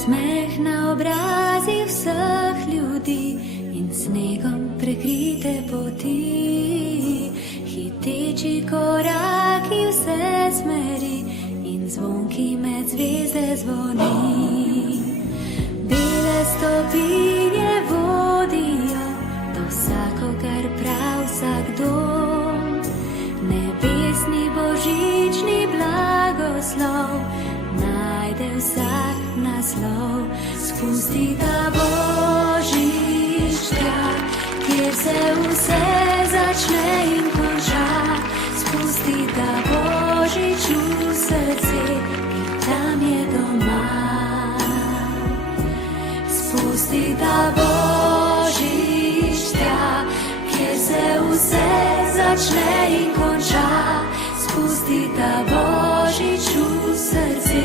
Posmeh na obrazi vseh ljudi in snegom prekrite poti, hiteči koraki vse smeri in zvonki med zvezde zvoni. Bele stopinje vodijo do vsakogar prav vsak dom, nebesni božični blagoslov najde vsak naslov. Spusti ta božička, kjer se vse začne in konča. Spusti ta božič v srce, in tam je doma. Spusti ta božič tja, kjer se vse začne in konča. Spusti ta božič v srce,